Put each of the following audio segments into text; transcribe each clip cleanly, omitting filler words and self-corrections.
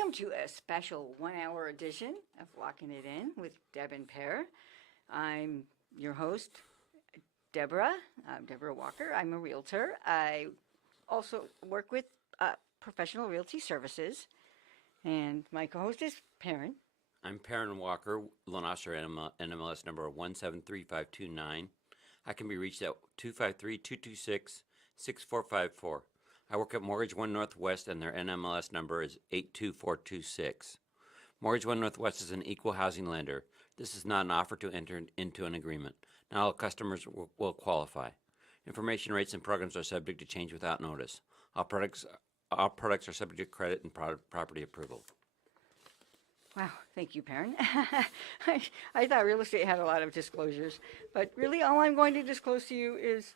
welcome to a special 1 hour edition of Locking It In with Deb and Pear. I'm your host, Deborah. I'm Deborah Walker. I'm a realtor. I also work with Professional Realty Services, and my co-host is Perrin. I'm Perrin Walker, loan officer NMLS number 1735229. I can be reached at 253-226-6454. I work at Mortgage One Northwest, and their NMLS number is 82426. Mortgage One Northwest is an equal housing lender. This is not an offer to enter into an agreement. Not all customers will qualify. Information, rates, and programs are subject to change without notice. All products are subject to credit and property approval. Wow, thank you, Perrin. I thought real estate had a lot of disclosures, but really all I'm going to disclose to you is,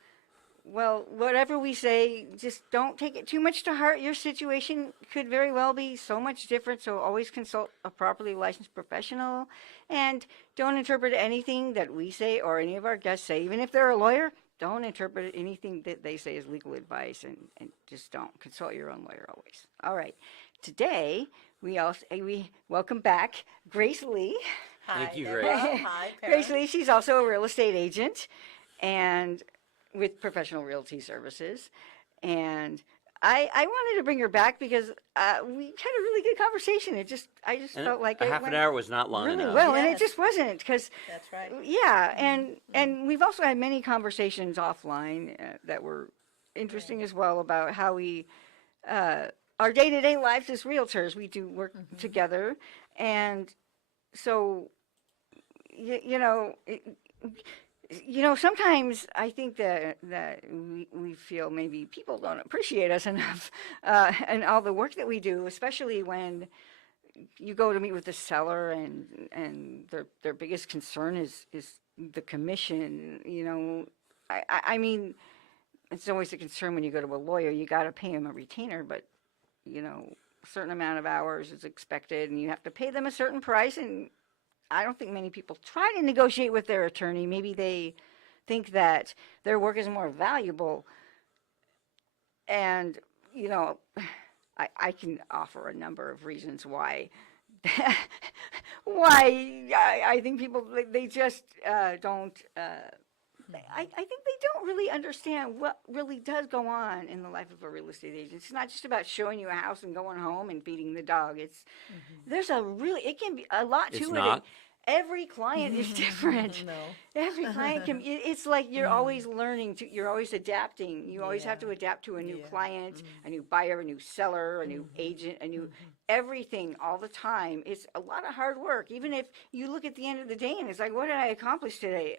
well, whatever we say, just don't take it too much to heart. Your situation could very well be so much different, so always consult a properly licensed professional, and don't interpret anything that we say or any of our guests say, even if they're a lawyer. Don't interpret anything that they say as legal advice, and just don't. Consult your own lawyer always. All right. Today, we welcome back Grace Lee. Hi, Thank you, Deborah. Grace. Hi, Grace Perrin. Lee, she's also a real estate agent and with Professional Realty Services. And I wanted to bring her back because we had a really good conversation. I just And felt like a it half went an hour was not long really enough. well, and it Yes. just wasn't because That's right. yeah, and we've also had many conversations offline that were interesting as well about how we our day-to-day lives as realtors. We do work together, and so sometimes I think that we feel maybe people don't appreciate us enough, and all the work that we do, especially when you go to meet with the seller and their biggest concern is the commission. I mean, it's always a concern when you go to a lawyer. You got to pay him a retainer, but a certain amount of hours is expected, and you have to pay them a certain price. And I don't think many people try to negotiate with their attorney. Maybe they think that their work is more valuable. And I can offer a number of reasons why I think people they just don't. I think they don't really understand what really does go on in the life of a real estate agent. It's not just about showing you a house and going home and feeding the dog. There's it can be a lot to It's it. not. Every client is different. No. Every client it's like you're always learning you're always adapting. You always have to adapt to a new client, a new buyer, a new seller, a new agent, a new everything all the time. It's a lot of hard work. Even if you look at the end of the day and it's like, what did I accomplish today?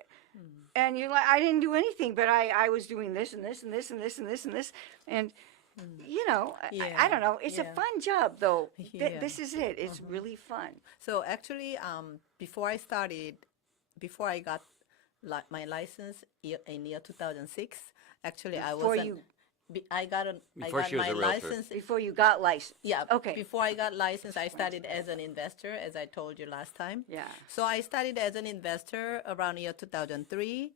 And you're like, I didn't do anything, but I was doing this and this and this and this and this and this. And I don't know. It's a fun job, though. This is it. It's really fun. So actually, before I got my license in year 2006, actually I got She was my a realtor. license. Before you got licensed. Yeah. Okay. Before I got licensed, I started as an investor, as I told you last time. Yeah. So I started as an investor around year 2003.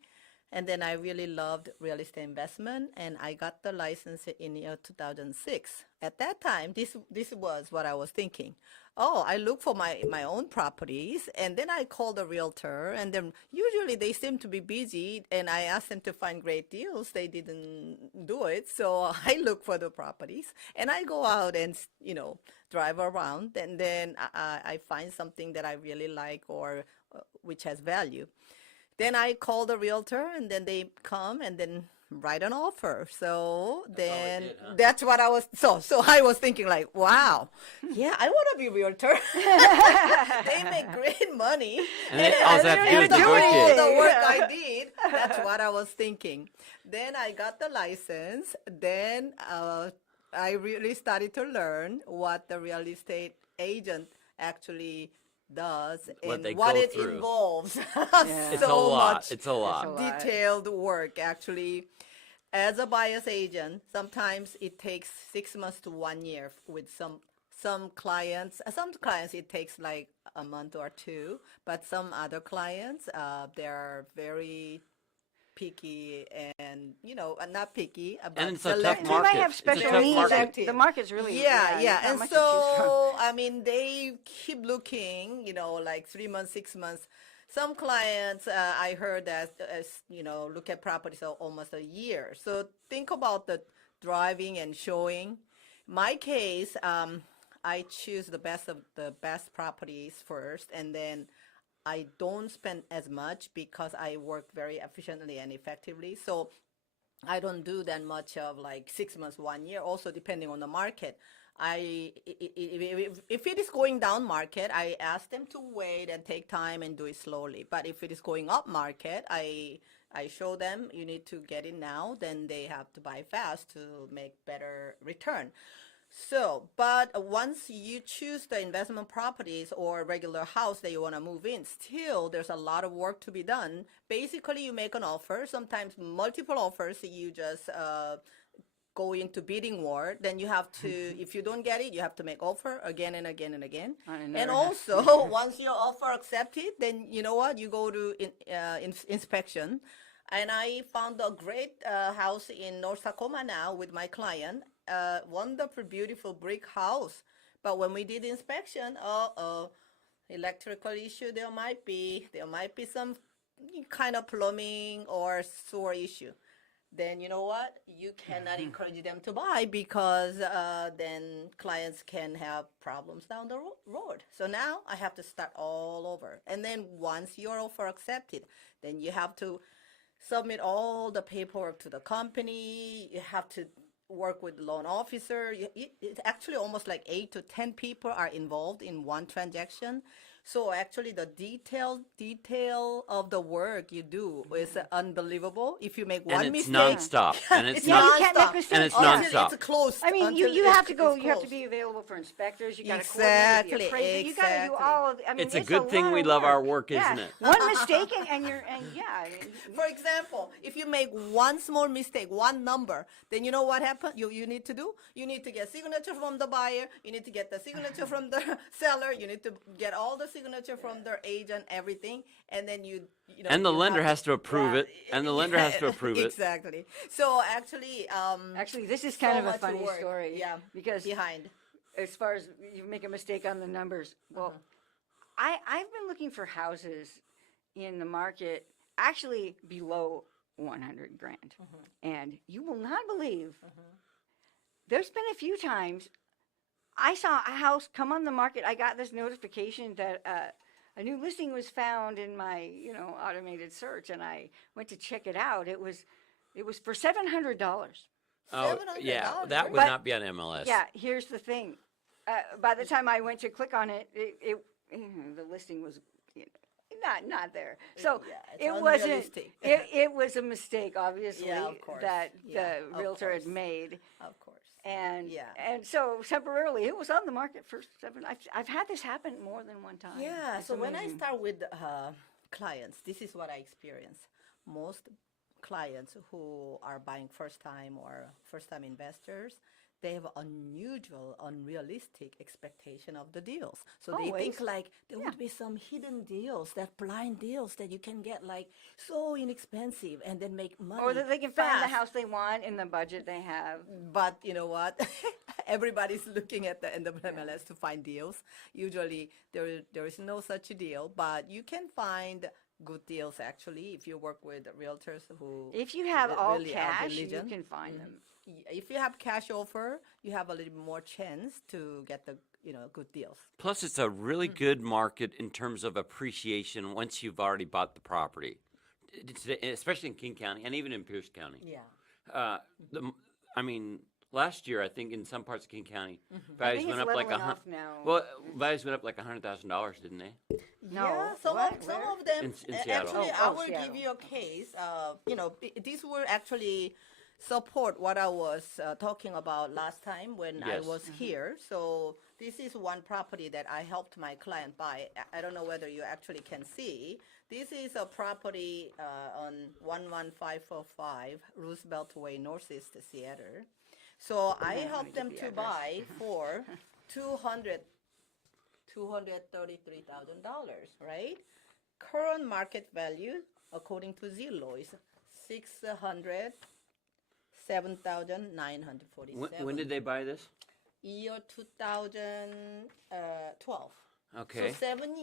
And then I really loved real estate investment, and I got the license in year 2006. At that time, this was what I was thinking. Oh, I look for my own properties, and then I called a realtor, and then usually they seem to be busy, and I asked them to find great deals. They didn't do it, so I look for the properties, and I go out and drive around, and then I find something that I really like or which has value. Then I call the realtor, and then they come and then write an offer. So then that's what I was. So I was thinking like, wow, yeah, I want to be a realtor. They make great money, And they also have to do is all negotiate. the work I did. That's what I was thinking. Then I got the license. Then I really started to learn what the real estate agent actually does What they and what go it through. involves. It's a So lot. much It's a lot. It's a lot. detailed work actually. As a buyer's agent, sometimes it takes 6 months to 1 year with some clients. Some clients it takes like a month or two, but some other clients they're very picky and, not picky, but And it's a tough selective. They might market. have It's a special tough needs. market. And the market's really Yeah, there's yeah. not And much to choose from. so, I mean, they keep looking, like 3 months, 6 months. Some clients, I heard that, look at properties for almost a year. So think about the driving and showing. My case, I choose the best of the best properties first, and then I don't spend as much because I work very efficiently and effectively. So I don't do that much of like 6 months, 1 year. Also, depending on the market, if it is going down market, I ask them to wait and take time and do it slowly. But if it is going up market, I show them you need to get in now. Then they have to buy fast to make better return. So, but once you choose the investment properties or regular house that you want to move in, still there's a lot of work to be done. Basically, you make an offer, sometimes multiple offers. You just go into bidding war. Then you have to, if you don't get it, you have to make offer again and again and again. And also, once your offer accepted, then you know what? You go to inspection. And I found a great house in North Tacoma now with my client. Wonderful, beautiful brick house. But when we did inspection, electrical issue there might be some kind of plumbing or sewer issue. Then you know what? You cannot encourage them to buy because then clients can have problems down the road. So now I have to start all over. And then once your offer accepted, then you have to submit all the paperwork to the company. You have to work with loan officer. It's actually almost like 8 to 10 people are involved in one transaction. So actually the detail of the work you do is unbelievable. If you make one And it's mistake, nonstop. And it's Yeah, you non- can't make nonstop. mistakes. and it's Until nonstop. it's closed. I mean, until you have to it's go. You have to closed. be available for inspectors. You got to coordinate with the Exactly, appraiser. You got to do exactly. all of. I mean, It's a good thing lot we of love our work, work, isn't it? One mistake and you're yeah. I mean, For example, if you make one small mistake, one number, then you know what happened? You need to do? You need to get signature from the buyer. You need to get the signature from the seller. You need to get all the signature from their agent, everything. And then you know. And the you lender have- has to approve it. And the lender has to approve it. Exactly. So actually, actually, this is kind so of a much funny work, story. yeah, Because behind. as far as you make a mistake on the numbers, well, I've been looking for houses in the market actually below 100 grand, and you will not believe. There's been a few times I saw a house come on the market. I got this notification that a new listing was found in my, automated search, and I went to check it out. It was for $700. Oh, yeah. $700. That would But- not be on MLS. Yeah, here's the thing. By the time I went to click on it, the listing was not there. So Yeah, it's it wasn't. unrealistic. It was a mistake, obviously, Yeah, of course. that Yeah, the of realtor had course. made. Of course. And Yeah. and so temporarily it was on the market for seven. I've had this happen more than one time. Yeah, It's so when I amazing. start with clients, this is what I experience. Most clients who are buying first time or first time investors, they have unusual, unrealistic expectation of the deals. So they think Always. like there would be some hidden deals, that blind deals that you can get like so inexpensive and then make money. Or that they can find the fast. house they want in the budget they have. But you know what? Everybody's looking at the end of MLS to find deals. Usually there is no such a deal, but you can find good deals actually if you work with realtors who If you have all really are cash, you diligent. can find them. If you have cash offer, you have a little more chance to get the good deals. Plus, it's a really good market in terms of appreciation once you've already bought the property, especially in King County and even in Pierce County. Yeah. I mean, last year, I think in some parts of King County, I values think went it's up like leveling $100. off now. Well, values went up like $100,000, didn't they? No. Yeah, some What? of some Where? of them. In Seattle. Actually, Oh, I will Seattle. give you a case. These were actually support what I was talking about last time when I Yes. was here. So this is one property that I helped my client buy. I don't know whether you actually can see. This is a property on 11545 Roosevelt Way, Northeast Seattle. So I helped them to buy for $233,000, right? Current market value, according to Zillow, is $607,947. When did they buy this? Year 2012. Okay. So 7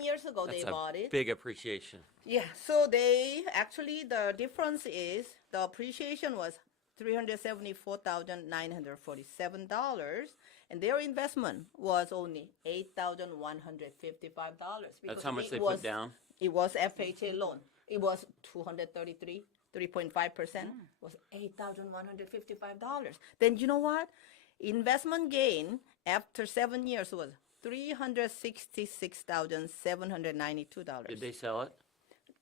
years ago That's they a bought it. big appreciation. Yeah, so they actually, the difference is the appreciation was $374,947, and their investment was only $8,155. That's how much they put down? It was FHA loan. It was 3.5%, was $8,155. Then you know what? Investment gain after 7 years was $366,792. Did they sell it?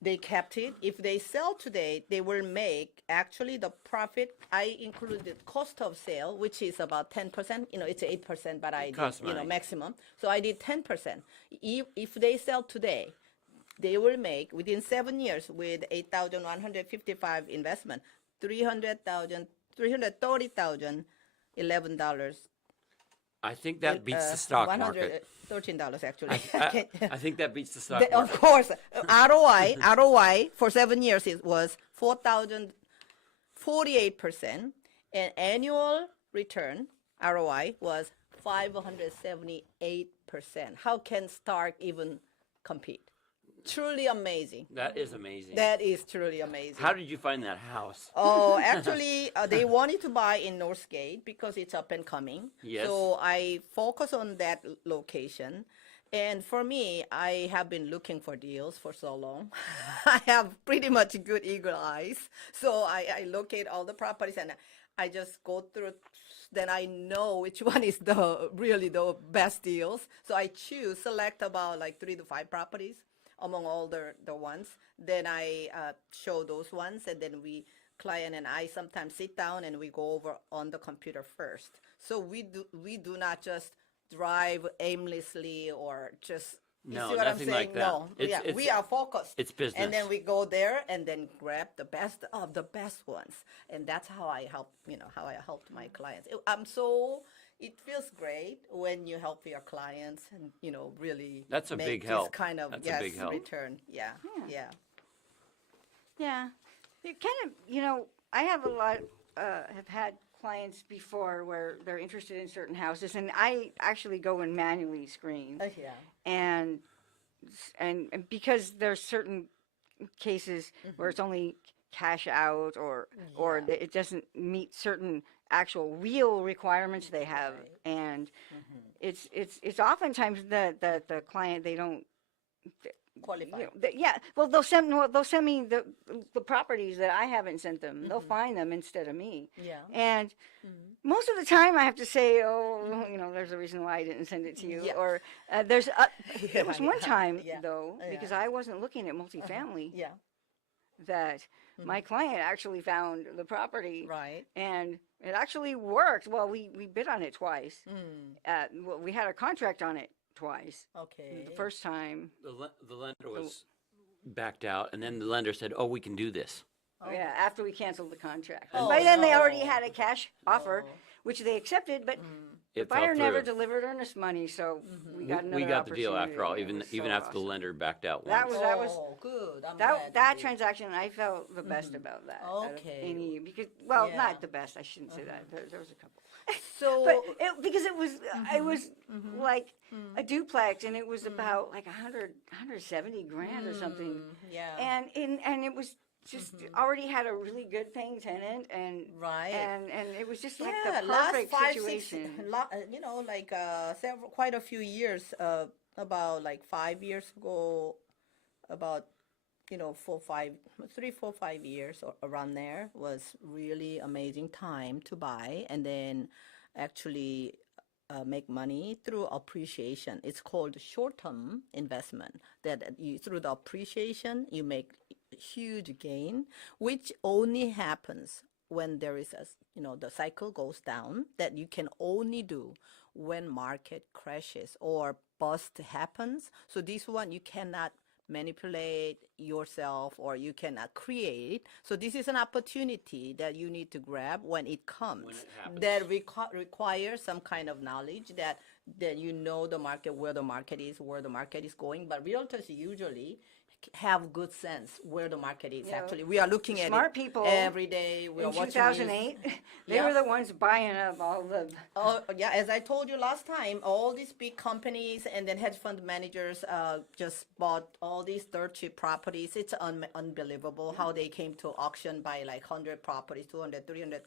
They kept it. If they sell today, they will make actually the profit. I included cost of sale, which is about 10%. It's 8%, but I Costs did, money. maximum. So I did 10%. If they sell today, they will make within 7 years with 8,155 investment, $330,011. I think that beats the stock market. $113 actually. I think that beats the stock Of market. course, ROI for 7 years was 4,048%, and annual return ROI was 578%. How can Stark even compete? Truly amazing. That is amazing. That is truly amazing. How did you find that house? Oh, actually, they wanted to buy in Northgate because it's up and coming. Yes. So I focus on that location. And for me, I have been looking for deals for so long. I have pretty much good eagle eyes. So I locate all the properties and I just go through. Then I know which one is really the best deals. So I select about like 3 to 5 properties among all the ones. Then I show those ones, and then client and I sometimes sit down and we go over on the computer first. So we do not just drive aimlessly or just, you No, see what I'm nothing saying? like that. No, we are focused. It's business. And then we go there and then grab the best of the best ones. And that's how I help, how I helped my clients. It feels great when you help your clients and, really That's a make big this help. kind of, That's a big help. return. Yeah. Yeah. It kind of, I have have had clients before where they're interested in certain houses, and I actually go and manually screen. Yeah. And because there's certain cases where it's only cash out or it doesn't meet certain actual real requirements they have, and it's oftentimes the client, they don't Qualify. well, they'll send me the properties that I haven't sent them. They'll find them instead of me. Yeah. And most of the time I have to say, there's a reason why I didn't send it to you. Yeah. Or there was one time though, Yeah. because I wasn't looking at multifamily, Yeah. that my client actually found the property. Right. And it actually worked. Well, we bid on it twice. We had a contract on it twice. Okay. The first time, The lender was backed out, and then the lender said, "Oh, we can do this." yeah, after we canceled the contract. Oh, By then, they already no. had a cash offer, which they accepted, but the It fell buyer never through. delivered earnest money, so we got another We got the deal opportunity. after all, It even was so after the awesome. lender backed out That once. was good. I'm glad that you did. transaction. I felt the best about that. out of Okay. any, because Yeah. not the best. I shouldn't say that. There was a couple. So, But because it was like a duplex, and it was about like 170 grand or something. yeah. And it was just already had a really good paying tenant, and Right. and it was just like yeah, the last perfect 5, situation. 6, quite a few years, about like 5 years ago, about 3, 4, 5 years or around there was really amazing time to buy, and then actually make money through appreciation. It's called short-term investment. That through the appreciation you make huge gain, which only happens when there is the cycle goes down. That you can only do when market crashes or bust happens. So this one you cannot manipulate yourself, or you cannot create. So this is an opportunity that you need to grab when it comes. When it happens. That requires some kind of knowledge that the market, where the market is going. But realtors usually have good sense where the market is. You know, Actually, we are looking at smart it people every day. We are In watching 2008, they Yeah. were the ones buying up all the. Oh, yeah, as I told you last time, all these big companies and then hedge fund managers just bought all these dirt cheap properties. It's unbelievable how they came to auction by like 100 properties, 200, 300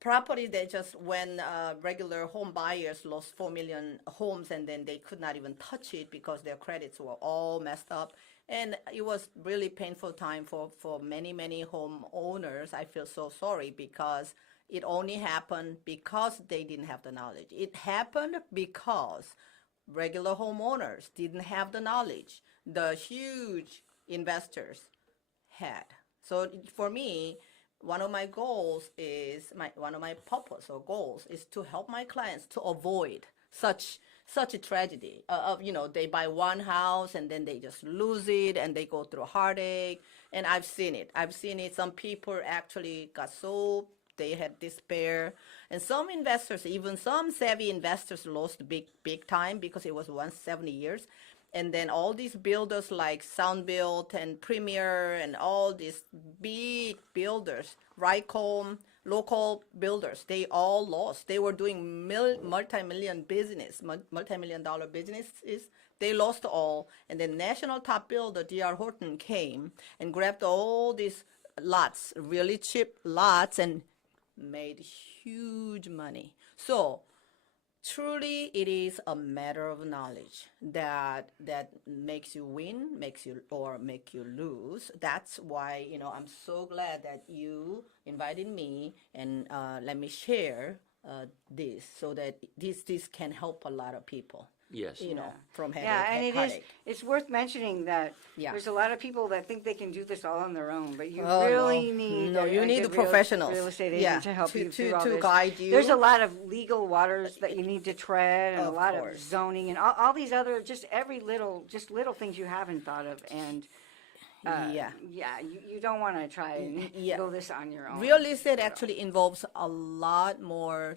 properties. They just, when regular home buyers lost 4 million homes and then they could not even touch it because their credits were all messed up. And it was really painful time for many home owners. I feel so sorry because it only happened because they didn't have the knowledge. It happened because regular homeowners didn't have the knowledge. The huge investors had. So for me, one of my goals is one of my purpose or goals is to help my clients to avoid such a tragedy of they buy one house and then they just lose it and they go through heartache. And I've seen it. Some people actually got so they had despair, and some investors, even some savvy investors, lost big time because it was once 70 years. And then all these builders like Soundbuilt and Premier and all these big builders, Rycom, local builders, they all lost. They were doing multi-million dollar businesses. They lost all. And then national top builder D.R. Horton came and grabbed all these lots, really cheap lots, and made huge money. So truly, it is a matter of knowledge that makes you win, make you lose. That's why I'm so glad that you invited me and let me share this so that this can help a lot of people. Yes. From headache. Yeah, and headache. it's worth mentioning that Yeah. there's a lot of people that think they can do this all on their own, but you Oh, really no. need No, you need good the professionals. real estate agent Yeah, to help you through all to this. guide you. There's a lot of legal waters that you need to tread, and a Of lot course. of zoning, and all these other little things you haven't thought of, and Yeah. you don't want to try and Yeah. go this on your own. Real estate actually involves a lot more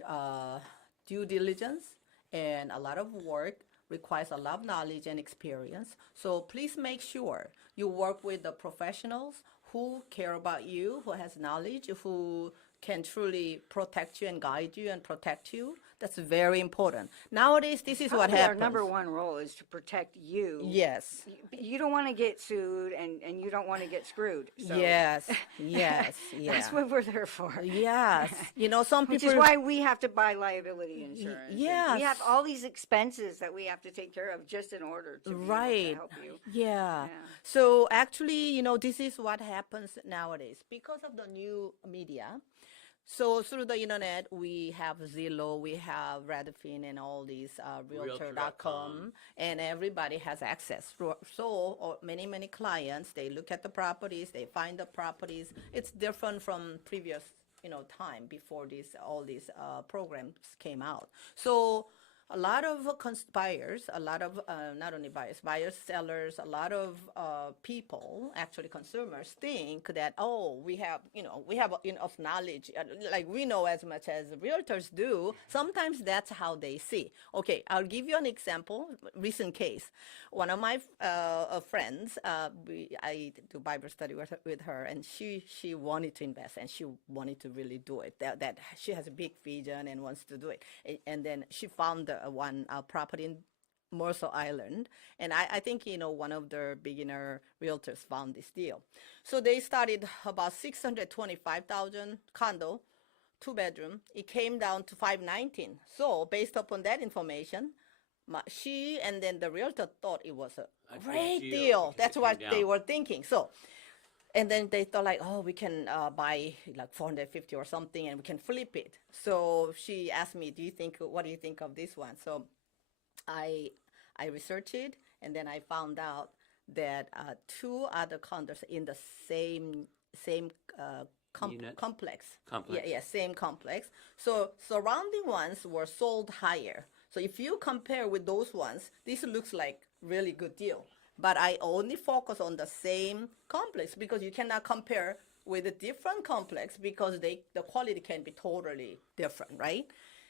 due diligence and a lot of work, requires a lot of knowledge and experience. So please make sure you work with the professionals who care about you, who has knowledge, who can truly protect you and guide you and protect you. That's very important. Nowadays, this is what Probably happens. Our number one role is to protect you. Yes. You don't want to get sued, and you don't want to get screwed. So Yes. Yes. Yeah. that's what we're there for. Yes. Some Which people. is why we have to buy liability insurance. and yes. We have all these expenses that we have to take care of just in order to be able to Right. help you. Yeah. Yeah. So actually, this is what happens nowadays because of the new media. So through the internet, we have Zillow, we have Redfin, and all these Realtor.com, and everybody has access. So many clients, they look at the properties, they find the properties. It's different from previous time before all these programs came out. So a lot of buyers, a lot of not only buyers, sellers, a lot of people, actually consumers, think that we have enough knowledge, like we know as much as realtors do. Sometimes that's how they see. Okay, I'll give you an example. Recent case, one of my friends, I do Bible study with her, and she wanted to invest and she wanted to really do it. That she has a big vision and wants to do it, and then she found one property in Morso Island, and I think one of the beginner realtors found this deal. So they started about 625,000 condo, 2-bedroom. It came down to 519. So based upon that information, she and then the realtor thought it was a great deal. That's what they were thinking. So. And then they thought like, we can buy like 450 or something, and we can flip it. So she asked me, what do you think of this one? So I researched it, and then I found out that 2 other condos in the same complex. Yeah, same complex. So surrounding ones were sold higher. So if you compare with those ones, this looks like really good deal. But I only focus on the same complex because you cannot compare with a different complex because the quality can be totally different, right?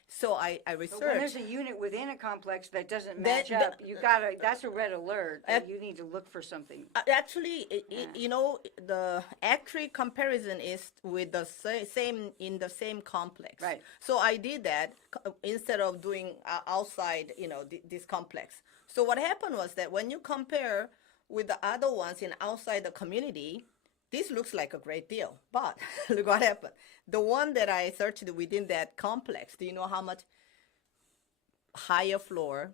So I But when researched. there's a unit within a complex that doesn't That- match up, you gotta, that's a red alert. Uh, You need to look for something. Actually, you know, the accurate comparison is with the same in the same complex. Right. So I did that instead of doing outside, you know, this complex. So what happened was that when you compare with the other ones in outside the community, this looks like a great deal. But look what happened. The one that I searched within that complex, do you know how much? Higher floor,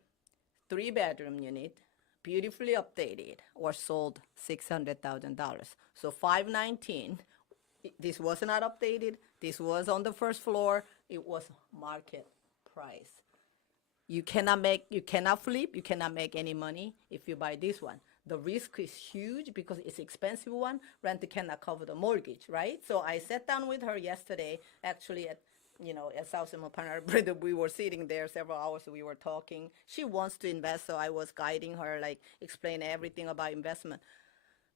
3-bedroom unit, beautifully updated, or sold $600,000. So 519. This was not updated. This was on the first floor. It was market price. You cannot flip, you cannot make any money if you buy this one. The risk is huge because it's expensive one. Rent cannot cover the mortgage, right? So I sat down with her yesterday, actually at South Simon Partner, we were sitting there several hours, we were talking. She wants to invest, so I was guiding her, like explain everything about investment.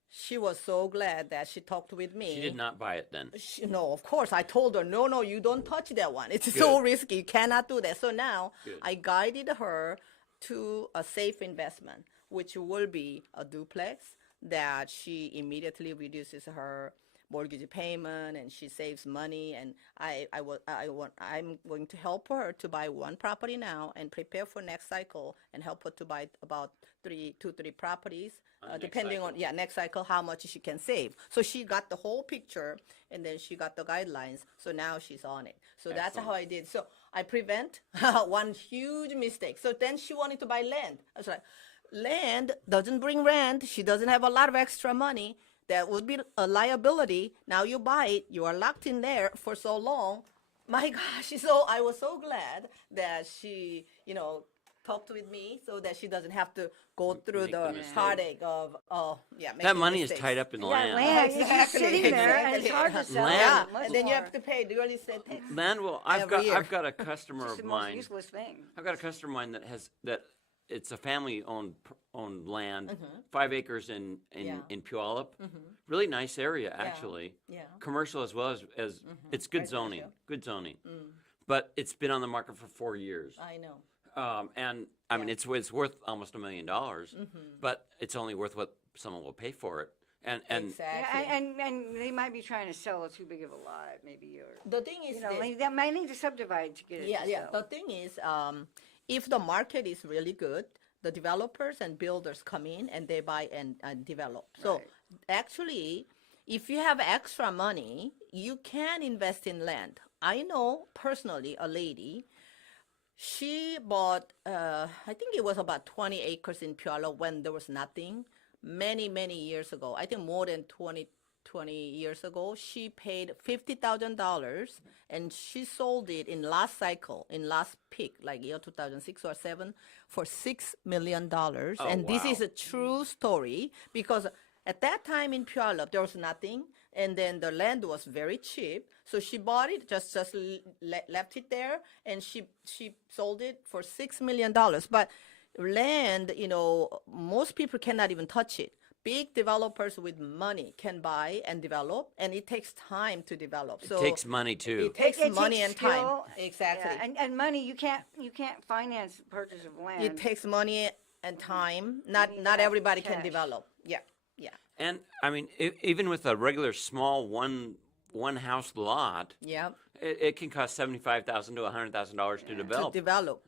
She was so glad that she talked with me. She did not buy it then. No, of course. I told her, no, you don't touch that one. It's so risky. You cannot do that. So now I guided her to a safe investment, which will be a duplex that she immediately reduces her mortgage payment and she saves money. And I'm going to help her to buy one property now and prepare for next cycle and help her to buy about 3 properties. Depending on next cycle, how much she can save. So she got the whole picture, and then she got the guidelines. So now she's on it. So that's how I did. So I prevent one huge mistake. So then she wanted to buy land. I was like, land doesn't bring rent. She doesn't have a lot of extra money. That would be a liability. Now you buy it. You are locked in there for so long. My gosh! So I was so glad that she, talked with me so that she doesn't have to go through Make the the mistake. heartache of That making money is mistakes. tied up in Yeah, land. land is just sitting there, and it's hard to sell. Land- it much And then you more. have to pay dual estate tax. Land will. Every year. I've got a customer It's of the most mine. useless thing. I've got a customer of mine that it's a family owned land, 5 acres in Puyallup. Really nice area actually. Yeah. Commercial as well as it's good zoning. Good zoning. But it's been on the market for 4 years. I know. And I mean, it's worth almost $1 million, but it's only worth what someone will pay for it. And Exactly. Yeah, and they might be trying to sell a too big of a lot, maybe, or The thing is, they might need to subdivide to get it. to yeah. sell. The thing is, if the market is really good, the developers and builders come in and they buy and develop. So Right. actually, if you have extra money, you can invest in land. I know personally a lady. She bought, I think it was about 20 acres in Puyallup when there was nothing. Many years ago. I think more than 20 years ago. She paid $50,000 and she sold it in last cycle, in last peak, like year 2006 or 7, for $6 million. And this wow. is a true story because at that time in Puyallup, there was nothing. And then the land was very cheap. So she bought it, just left it there, and she sold it for $6 million. But land, most people cannot even touch it. Big developers with money can buy and develop, and it takes time to develop. it So takes money too. it takes It money takes and time. skill, Exactly. Yeah, and money. You can't finance the purchase of land. It takes money and time. need Not to not have everybody can cash. develop. Yeah. And I mean, even with a regular small one house lot, Yeah. it can cost $75,000 to $100,000 to develop. To develop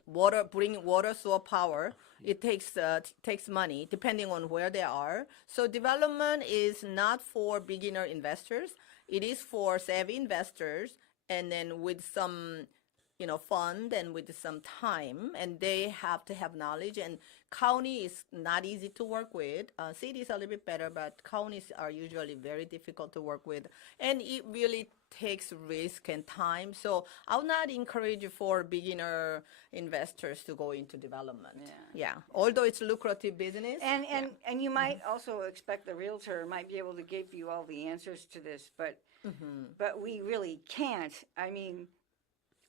bring water, sewer, power. It takes money depending on where they are. So development is not for beginner investors. It is for savvy investors, and then with some fund and with some time, and they have to have knowledge. And county is not easy to work with. Cities are a little bit better, but counties are usually very difficult to work with, and it really takes risk and time. So I'll not encourage for beginner investors to go into development. Yeah. Although it's lucrative business. And you might also expect the realtor might be able to give you all the answers to this, but we really can't. I mean,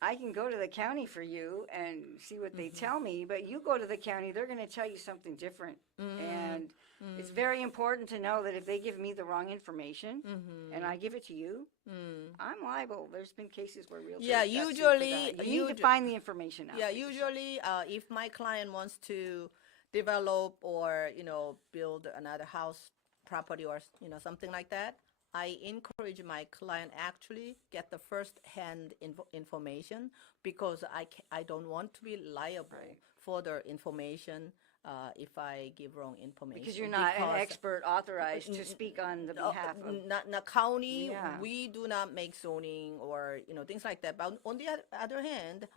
I can go to the county for you and see what they tell me, but you go to the county, they're going to tell you something different. And It's very important to know that if they give me the wrong information and I give it to you, I'm liable. There's been cases where realtors Yeah, got sued for usually- that. You need to find the information out. Yeah, for yourself. usually if my client wants to develop or, build another house property or, something like that, I encourage my client actually get the first-hand information because I don't want to be liable for the information if I give wrong information. Because you're not an Because expert authorized to speak on the behalf of. not county, Yeah. we do not make zoning or things like that. But on the other hand,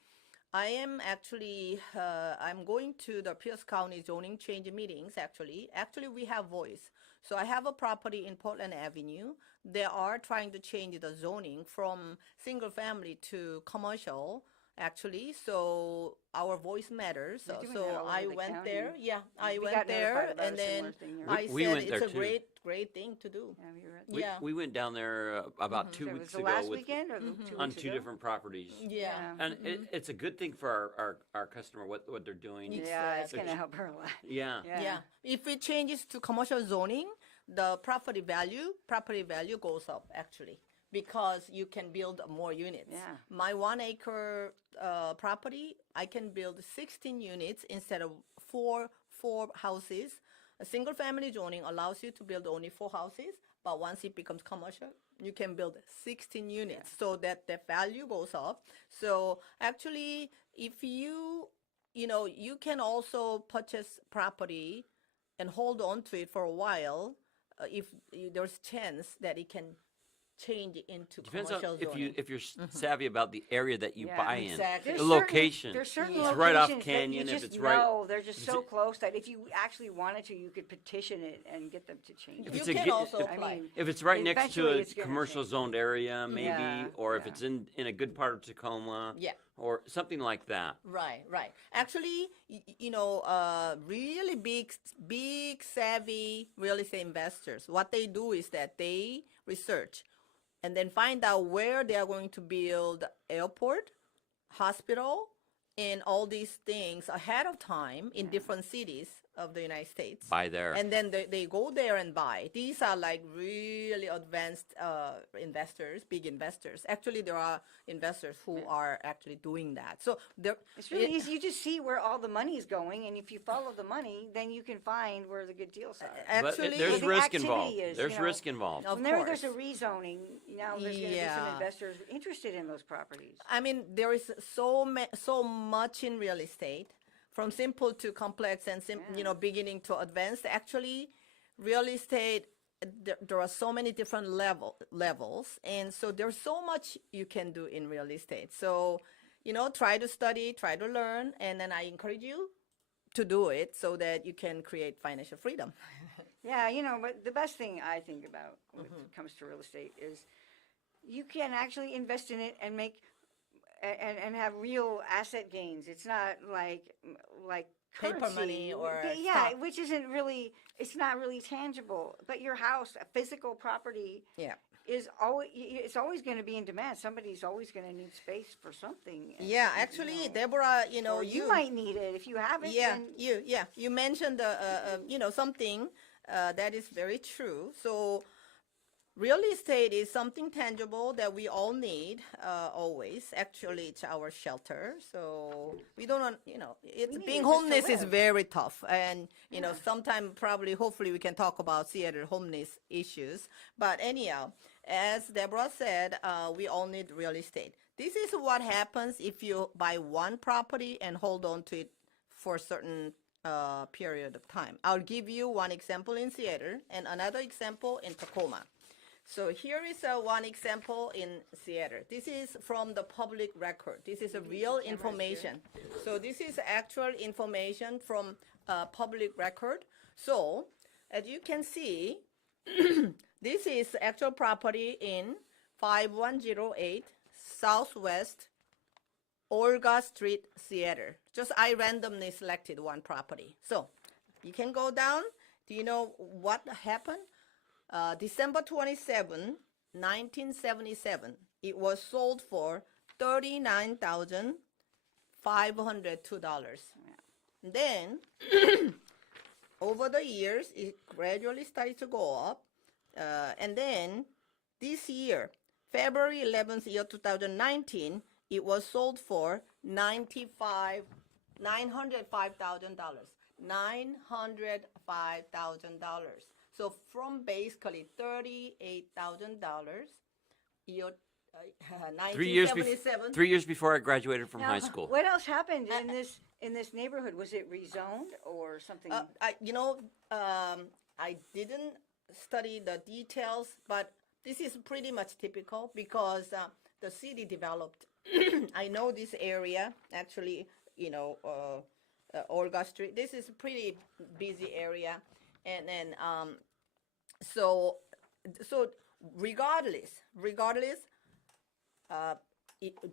I am actually I'm going to the Pierce County zoning change meetings. Actually, we have voice. So I have a property in Portland Avenue. They are trying to change the zoning from single family to commercial. Actually, so our voice matters. They're doing So that all I over the went county. there. Yeah, I We went got there, notified about and a similar then thing here. I We said went it's there a too. great thing to do. Have you read? We, Yeah. we went down there about 2 Was weeks the ago last with, weekend or the 2 on weeks two ago? different properties. Yeah. And it's a good thing for our customer, what they're doing. Yeah, it's Exactly. going to help her a lot. Yeah. Yeah. If it changes to commercial zoning, the property value goes up actually because you can build more units. Yeah. My 1 acre property, I can build 16 units instead of four houses. A single family zoning allows you to build only 4 houses, but once it becomes commercial, you can build 16 units so that the value goes up. So actually, if you can also purchase property and hold on to it for a while if there's chance that it can change into Depends on commercial zoning. if you're savvy about the area that you Yeah. buy in, Exactly. the There's location. There's certain If locations it's right off that Canyon, you if just it's right, know they're just if so it's- close that if you actually wanted to, you could petition it and get them to change If it. it's You a can gi- also if- apply. I mean, if it's right next to eventually a it's gonna commercial change. zoned area, maybe, Yeah, or if yeah. it's in a good part of Tacoma, Yeah. or something like that. Right. Actually, really big savvy real estate investors, what they do is that they research and then find out where they are going to build airport, hospital, and all these things ahead of time in different cities of the United States. Buy there. And then they go there and buy. These are like really advanced investors, big investors. Actually, there are investors who are actually doing that. So there, It's really easy. You just see where all the money is going, and if you follow the money, then you can find where the good deals are. But actually, there's the risk activity involved. is, There's you know, risk involved. Of Whenever there's a course. rezoning, now there's going to be some Yeah. investors interested in those properties. I mean, there is so much in real estate, from simple to complex and beginning to advanced. Actually, real estate, there are so many different levels, and so there's so much you can do in real estate. So, try to study, try to learn, and then I encourage you to do it so that you can create financial freedom. Yeah, but the best thing I think about when it comes to real estate is you can actually invest in it and make and have real asset gains. It's not like Paper currency. money or yeah, stock. which isn't really. It's not really tangible. But your house, a physical property, Yeah. is always. It's always going to be in demand. Somebody's always going to need space for something. and, Yeah, actually, Deborah, or you might need it if you have it. Yeah, then you mentioned something that is very true. So real estate is something tangible that we all need always. Actually, it's our shelter. So we don't want, it's need being it just to homeless is live. very tough. And, sometime hopefully we can talk about Seattle homeless issues. But anyhow, as Deborah said, we all need real estate. This is what happens if you buy one property and hold on to it for a certain period of time. I'll give you one example in Seattle and another example in Tacoma. So here is one example in Seattle. This is from the public record. This is a real information. So this is actual information from public record. So as you can see, this is actual property in 5108 Southwest Olga Street, Seattle. Just I randomly selected one property. So you can go down. Do you know what happened? December 27, 1977, it was sold for $39,502. Then over the years, it gradually started to go up. And then this year, February 11th, year 2019, it was sold for $905,000. $905,000. So from basically $38,000, year 1977. 3 years before I graduated from Now, high school. what else happened in this neighborhood? Was it rezoned or something? I didn't study the details, but this is pretty much typical because the city developed. I know this area actually. Olga Street. This is a pretty busy area, and then so regardless,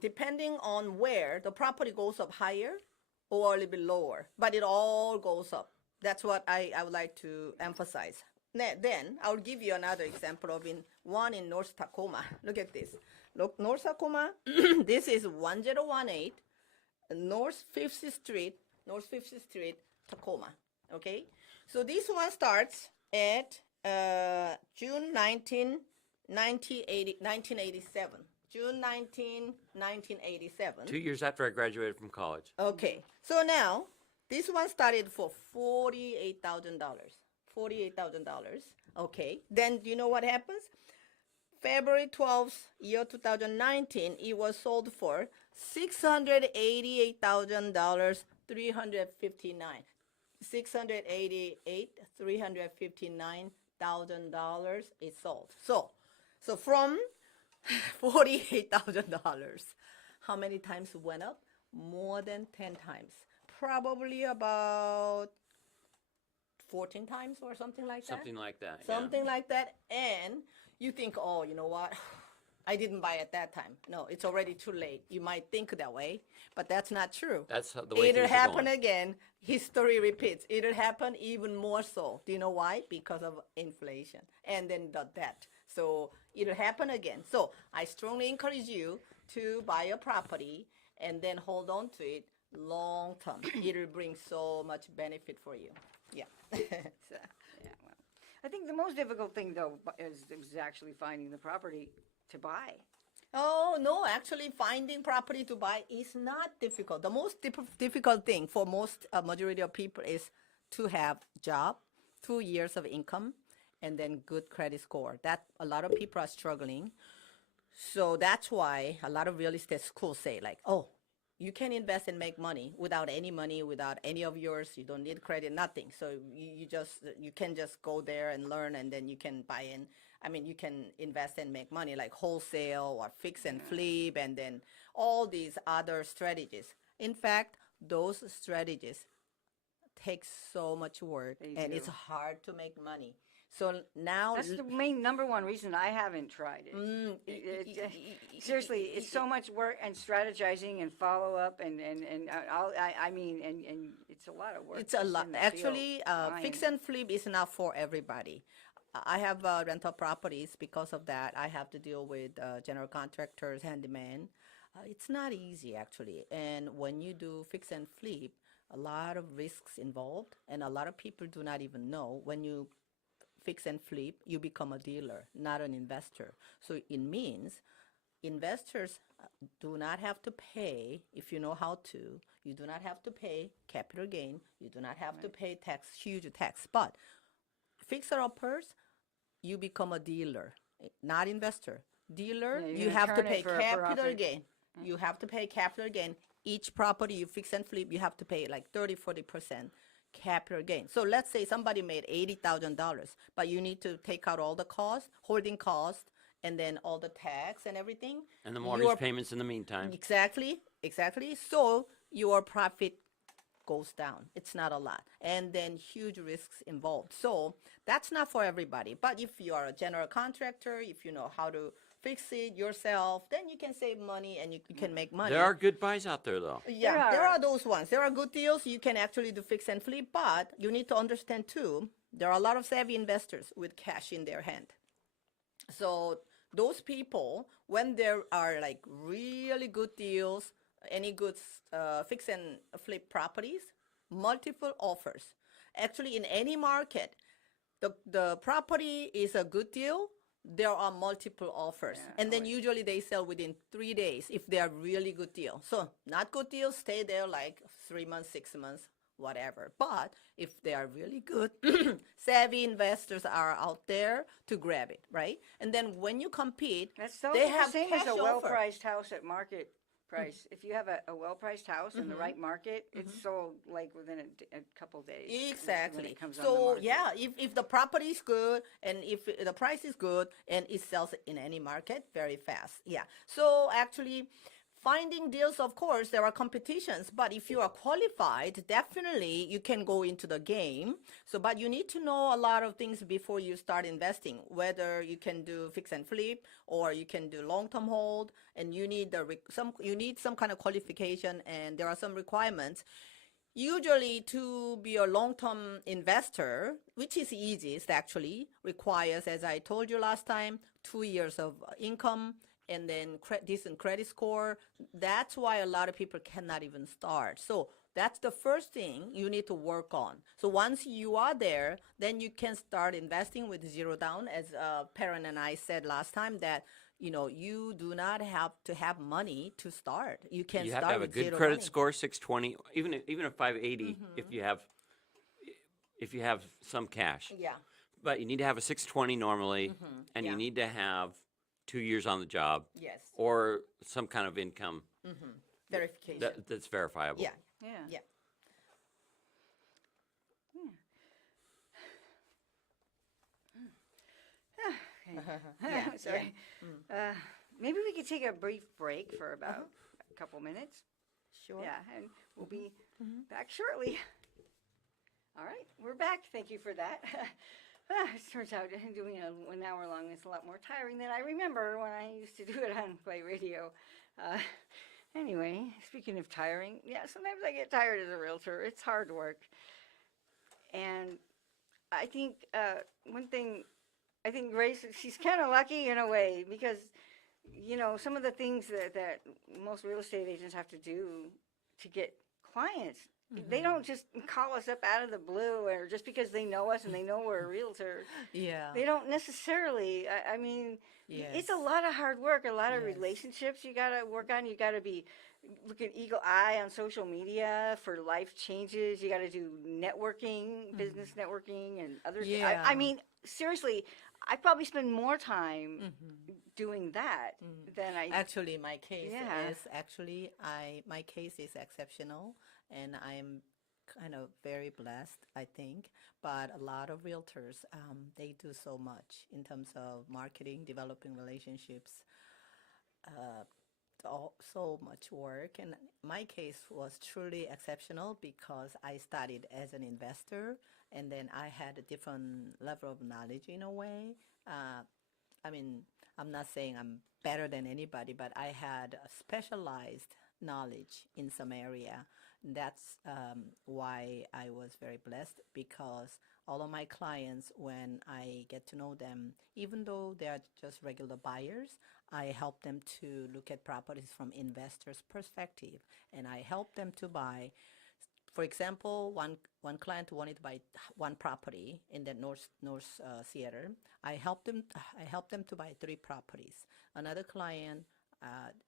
depending on where the property goes up higher or a little bit lower, but it all goes up. That's what I would like to emphasize. Then I'll give you another example of one in North Tacoma. Look at this. Look, North Tacoma. This is 1018 North 50th Street, Tacoma. Okay, so this one starts at June 1987. June 19, 1987. 2 years after I graduated from college. Okay, so now this one started for $48,000. $48,000. Okay, then do you know what happens? February 12th, year 2019, it was sold for $688,000, 359. $359,000 is sold. So from $48,000, how many times went up? More than 10 times. Probably about 14 times or something like that. Something like that. Something like that. And you think, oh, you know what? I didn't buy at that time. No, it's already too late. You might think that way, but that's not true. That's the way It'll things are happen going. again. History repeats. It'll happen even more so. Do you know why? Because of inflation and then the debt. So it'll happen again. So I strongly encourage you to buy a property and then hold on to it long term. It'll bring so much benefit for you. Yeah. So, Yeah, well, I think the most difficult thing though is actually finding the property to buy. oh no, actually finding property to buy is not difficult. The most difficult thing for most majority of people is to have job, 2 years of income, and then good credit score. That a lot of people are struggling. So that's why a lot of real estate schools say like, oh, you can invest and make money, without any of yours. You don't need credit, nothing. So you can just go there and learn, and then you can buy in. I mean, you can invest and make money like wholesale or fix and flip, and then all these other strategies. In fact, those strategies take so much work, They and do. it's hard to make money. So now That's the main number one reason I haven't tried it. Seriously, it's so much work and strategizing and follow up and I mean it's a lot of work. It's a just lot. in the field, Actually, fix buying. and flip is not for everybody. I have rental properties. Because of that, I have to deal with general contractors, handyman. It's not easy, actually. And when you do fix and flip, a lot of risks involved, and a lot of people do not even know. When you fix and flip, you become a dealer, not an investor. So it means investors do not have to pay, if you know how to, you do not have to pay capital gain, you do not have to pay tax, huge tax. But fixer-uppers, you become a dealer, not investor. Dealer, Yeah, you're you gonna have to turn pay it for a capital profit. gain. You have to pay capital gain. Each property you fix and flip, you have to pay like 30-40% capital gain. So let's say somebody made $80,000, but you need to take out all the costs, holding costs, and then all the tax and everything. And the mortgage Your- payments in the meantime. Exactly. So your profit goes down. It's not a lot. And then huge risks involved. So that's not for everybody. But if you are a general contractor, if you know how to fix it yourself, then you can save money and you can make money. There are good buys out there, though. Yeah, there are. are those ones. There are good deals. You can actually do fix and flip, but you need to understand too, there are a lot of savvy investors with cash in their hand. So those people, when there are like really good deals, any good fix and flip properties, multiple offers, actually in any market, the property is a good deal, there are multiple offers. Yeah, And then always. usually they sell within 3 days if they are really good deal. So not good deals, stay there like 3 months, 6 months, whatever. But if they are really good, savvy investors are out there to grab it, right? And then when you compete, That's so they the have same as cash a offer. well-priced house at market price. If you have a well-priced house in the right market, it's sold like within a couple days. when Exactly. it comes on the So market. yeah, if the property is good and if the price is good and it sells in any market very fast. Yeah. So actually finding deals, of course, there are competitions, but if you are qualified, definitely you can go into the game. So, but you need to know a lot of things before you start investing, whether you can do fix and flip or you can do long-term hold, and you need some kind of qualification, and there are some requirements. Usually, to be a long-term investor, which is easiest actually, requires, as I told you last time, 2 years of income and then decent credit score. That's why a lot of people cannot even start. So that's the first thing you need to work on. So once you are there, then you can start investing with zero down. As Perrin and I said last time, that you do not have to have money to start. You can You have start to have a with good zero credit money. score, 620, even a 580 if you have some cash. Yeah. But you need to have a 620 normally, and Yeah. you need to have 2 years on the job Yes. or some kind of income Verification. that's verifiable. Yeah. Yeah. Yeah. Yeah. Sorry. Maybe we could take a brief break for about a couple minutes. Sure. Yeah, and we'll be back shortly. All right, we're back. Thank you for that. It turns out doing an hour long is a lot more tiring than I remember when I used to do it on Play Radio. Anyway, speaking of tiring, yeah, sometimes I get tired as a realtor. It's hard work. And I think one thing, I think Grace, she's kind of lucky in a way because, some of the things that most real estate agents have to do to get clients, they don't just call us up out of the blue or just because they know us and they know we're a realtor. Yeah. They don't necessarily. I mean, it's a Yes. lot of hard work, a lot of Yes. relationships you got to work on. You got to be looking eagle eye on social media for life changes. You got to do networking, business networking, and other. Yeah. I mean, seriously, I probably spend more time doing that than I. Actually, my case Yeah. is my case is exceptional, and I'm kind of very blessed, I think. But a lot of realtors, they do so much in terms of marketing, developing relationships, so much work. And my case was truly exceptional because I started as an investor, and then I had a different level of knowledge in a way. I mean, I'm not saying I'm better than anybody, but I had a specialized knowledge in some area. That's why I was very blessed, because all of my clients, when I get to know them, even though they are just regular buyers, I help them to look at properties from investors' perspective, and I help them to buy. For example, one client wanted to buy one property in the North Seattle. I helped them to buy 3 properties. Another client,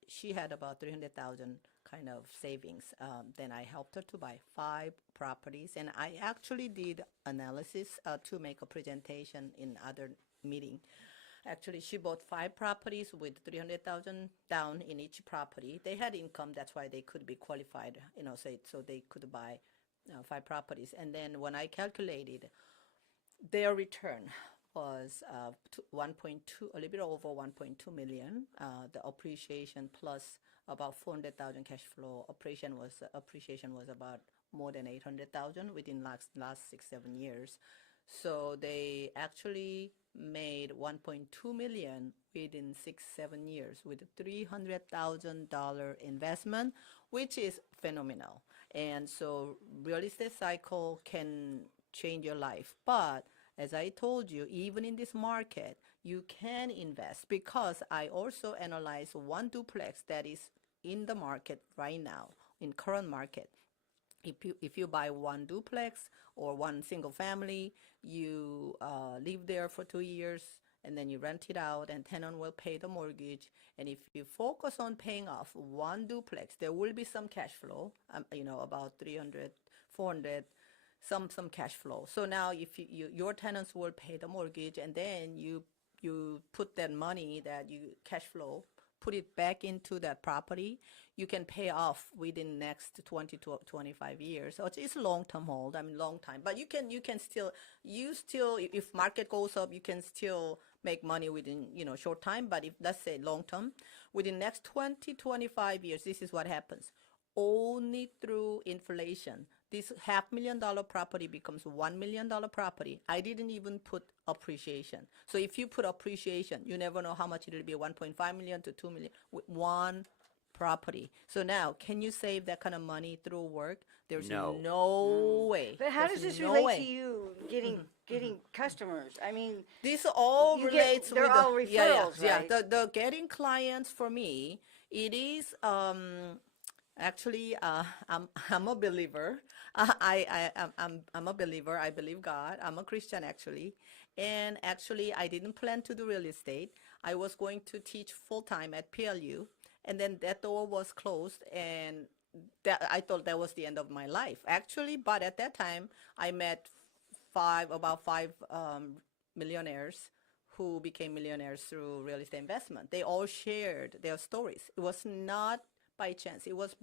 she had about 300,000 kind of savings. Then I helped her to buy 5 properties, and I actually did analysis to make a presentation in other meeting. Actually, she bought 5 properties with 300,000 down in each property. They had income, that's why they could be qualified, so they could buy 5 properties. And then when I calculated, their return was 1.2, a little bit over 1.2 million. The appreciation plus about 400,000 cash flow. Appreciation was about more than 800,000 within last 6-7 years. So they actually made 1.2 million within 6-7 years with a $300,000 investment, which is phenomenal. And so real estate cycle can change your life. But as I told you, even in this market, you can invest, because I also analyzed one duplex that is in the market right now, in current market. If you buy one duplex or one single family, you live there for 2 years and then you rent it out and tenant will pay the mortgage. And if you focus on paying off one duplex, there will be some cash flow, about 300, 400, some cash flow. So now if your tenants will pay the mortgage and then you put that money that you cash flow, put it back into that property, you can pay off within next 20 to 25 years. So it's a long-term hold. I mean, long time. But you can still, if market goes up, you can still make money within, short time. But if, let's say long-term, within next 20, 25 years, this is what happens. Only through inflation, this $500,000 property becomes $1 million property. I didn't even put appreciation. So if you put appreciation, you never know how much it will be, 1.5 million to 2 million with one property. So now, can you save that kind of money through work? There's no way. But how There's does this no relate way. to you getting customers? I mean, This all You get- relates they're with all the, referrals, yeah. right? The getting clients for me, it is actually I'm a believer. I'm a believer. I believe God. I'm a Christian actually, and actually I didn't plan to do real estate. I was going to teach full time at PLU, and then that door was closed, and that I thought that was the end of my life actually. But at that time, I met about five millionaires who became millionaires through real estate investment. They all shared their stories. It was not by chance. It was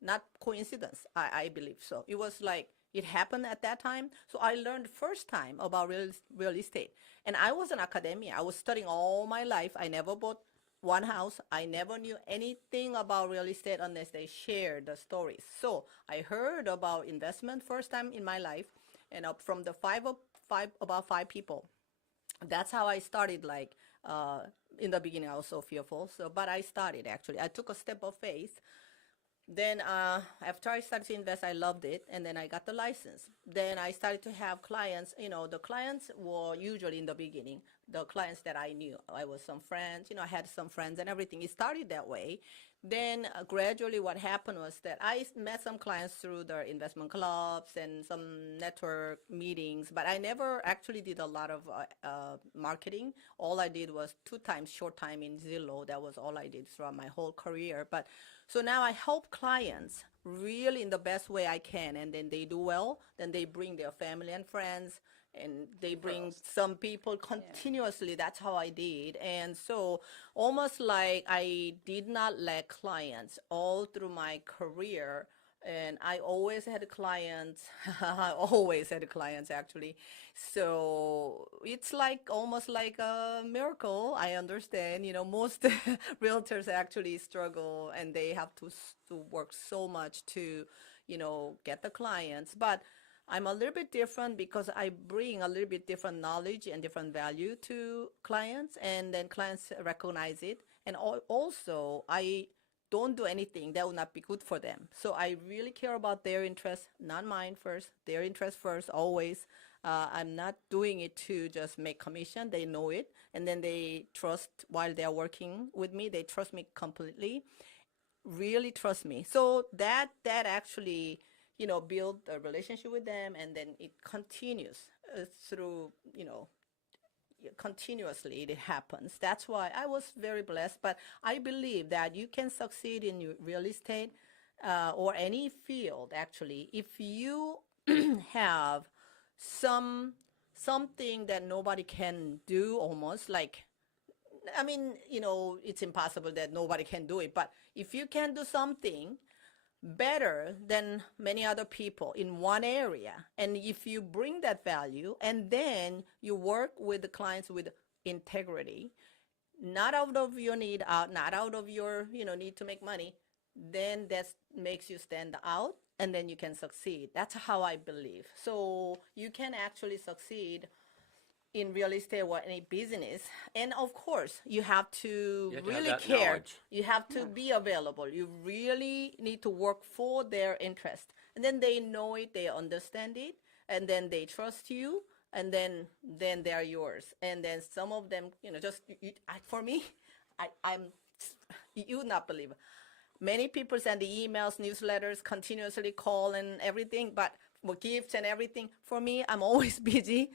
not coincidence. I believe so. It was like it happened at that time. So I learned first time about real estate. And I was in academia. I was studying all my life. I never bought one house. I never knew anything about real estate unless they shared the stories. So I heard about investment first time in my life, and up from the about five people. That's how I started. Like in the beginning, I was so fearful. But I started actually. I took a step of faith. Then after I started to invest, I loved it, and then I got the license. Then I started to have clients. The clients were usually in the beginning the clients that I knew. I was some friends. I had some friends and everything. It started that way. Then gradually what happened was that I met some clients through their investment clubs and some network meetings, but I never actually did a lot of marketing. All I did was 2 times short time in Zillow. That was all I did throughout my whole career. But so now I help clients really in the best way I can, and then they do well, then they bring their family and friends, and they bring some people continuously. That's how I did. And so almost like I did not lack clients all through my career. And I always had clients. I always had clients actually. So it's like almost like a miracle. I understand, most realtors actually struggle and they have to work so much to, get the clients. But I'm a little bit different because I bring a little bit different knowledge and different value to clients, and then clients recognize it. And also, I don't do anything that will not be good for them. So I really care about their interest, not mine first, their interest first, always. I'm not doing it to just make commission. They know it, and then they trust while they're working with me. They trust me completely, really trust me. So that actually build a relationship with them, and then it continues through, continuously it happens. That's why I was very blessed. But I believe that you can succeed in real estate or any field actually if you have something that nobody can do, almost like, I mean, it's impossible that nobody can do it, but if you can do something better than many other people in one area, and if you bring that value and then you work with the clients with integrity, not out of your need, not out of your need to make money, then that makes you stand out, and then you can succeed. That's how I believe. So you can actually succeed in real estate or any business. And of course, you have to You have to have really that care. knowledge. You have to be available. You really need to work for their interest. And then they know it, they understand it, and then they trust you, and then they're yours. And then some of them, for me, I'm you would not believe it. many people send the emails, newsletters, continuously call and everything, but for gifts and everything, for me, I'm always busy.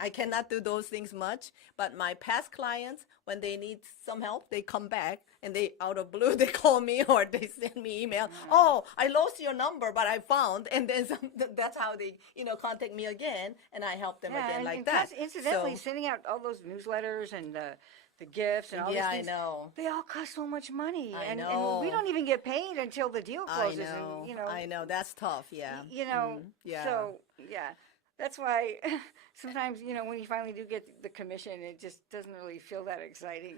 I cannot do those things much. But my past clients, when they need some help, they come back and they, out of blue, they call me or they send me email. Oh, I lost your number, but I found, and then that's how they, contact me again, and I help them again and, like and that. plus, incidentally, So, sending out all those newsletters and the gifts and all yeah, these things, I know. they all cost so much money. I and know. we don't even get paid until the deal I closes. know. And, I know. That's tough. Yeah. Yeah. So, yeah. That's why sometimes, when you finally do get the commission, it just doesn't really feel that exciting.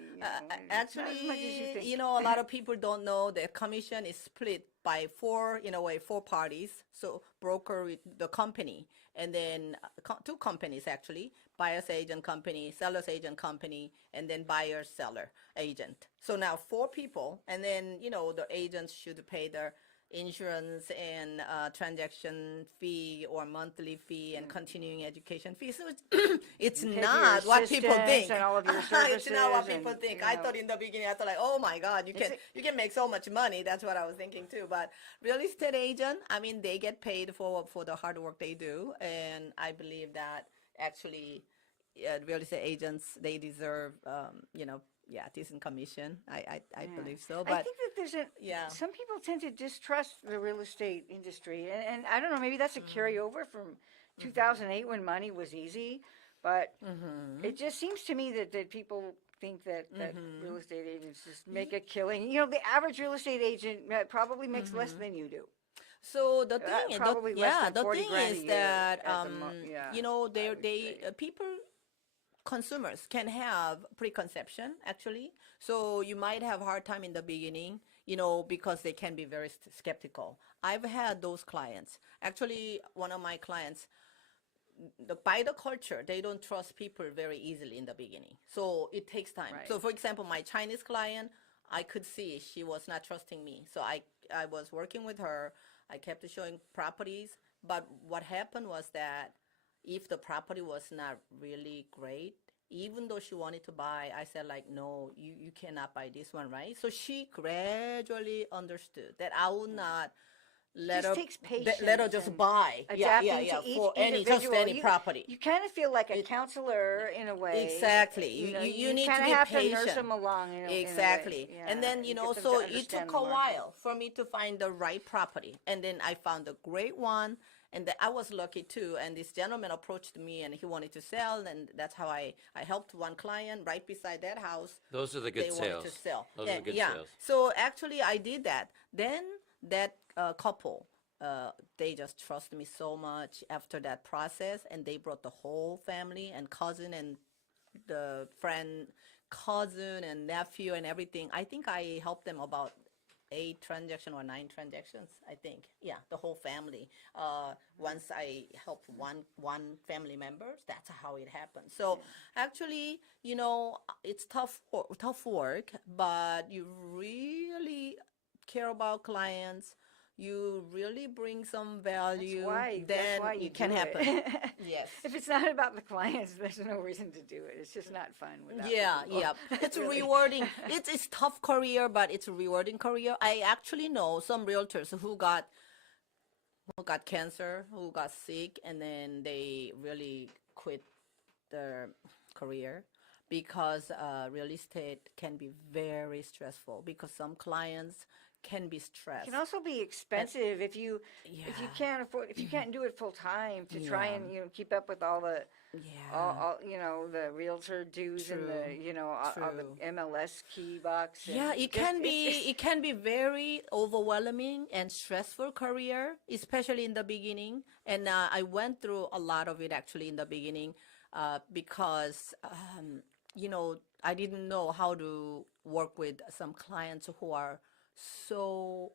It's not as much as you Actually, think. a lot of people don't know the commission is split by four, in a way, four parties. So broker with the company, and then two companies actually, buyer's agent company, seller's agent company, and then buyer seller agent. So now four people, and then, the agents should pay their insurance and transaction fee or monthly fee and continuing education fee. So it's You pay for your not what people assistants think. and all of your It's not what services people and, think. I thought in the beginning, I thought like, oh my God, you can make so much money. That's what I was thinking too. But real estate agent, I mean, they get paid for the hard work they do, and I believe that actually, real estate agents, they deserve, decent commission. I believe so. But I think that some people tend to distrust the real estate industry. And I don't know, maybe that's a carryover from 2008 when money was easy. But it just seems to me that people think that real estate agents just make a killing. The average real estate agent probably makes less than you do. So the thing, probably less than the 40 thing grand a is year that at the I would say. people, consumers can have preconception actually. So you might have a hard time in the beginning, because they can be very skeptical. I've had those clients. Actually, one of my clients, by the culture, they don't trust people very easily in the beginning. So it takes time. Right. So for example, my Chinese client, I could see she was not trusting me. So I was working with her. I kept showing properties. But what happened was that if the property was not really great, even though she wanted to buy, I said like, no, you cannot buy this one, right? So she gradually understood that I would not let Just her takes patience let her just and buy adapting to each for individual. any property. You kind of feel like a counselor in a way. Exactly. You need to kind of be have patient. to nurse them along. Exactly. In a way. And then, get them to so it understand took the a market. while for me to find the right property. And then I found a great one. And I was lucky too. And this gentleman approached me and he wanted to sell. And that's how I helped one client right beside that house. Those are the good They sales. wanted to sell. Those are the good yeah. sales. So actually I did that. Then that couple, they just trusted me so much after that process, and they brought the whole family and cousin and the friend, cousin and nephew and everything. I think I helped them about 8 transactions or 9 transactions. I think, yeah, the whole family. Once I helped one family members, that's how it happened. So actually, it's tough work, but you really care about clients. You really bring some value, That's why you it can do happen. it. Yes. If it's not about the clients, there's no reason to do it. It's just not fun without the Yeah, people. yeah. It's Really. rewarding. It's tough career, but it's a rewarding career. I actually know some realtors who got cancer, who got sick, and then they really quit their career because real estate can be very stressful because some clients can be It stressed. can also be expensive if you can't afford if you can't do it full time to try and keep up with all the all the realtor dues and the all the MLS key box. Yeah, and it just- can it's- be it's- it can be very overwhelming and stressful career, especially in the beginning. And I went through a lot of it actually in the beginning because I didn't know how to work with some clients who are so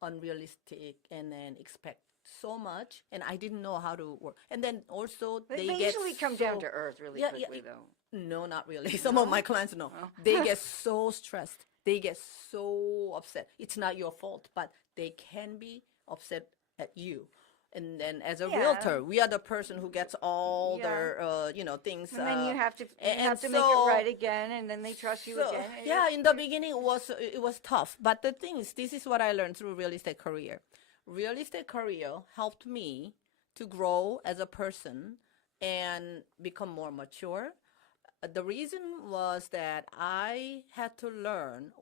unrealistic and then expect so much, and I didn't know how to work. And then also They get usually come down so- to earth really Yeah, quickly, yeah. though. No, not really. Some of my clients, no. They get so stressed. They get so upset. It's not your fault, but they can be upset at you. And then as a Yeah. realtor, we are the person who gets all Yeah. their, things. And then you have to and make it so- right again, and then they trust you so, again. and yeah, it's- in the beginning it was tough, but the thing is, this is what I learned through real estate career. Real estate career helped me to grow as a person and become more mature. The reason was that I had to learn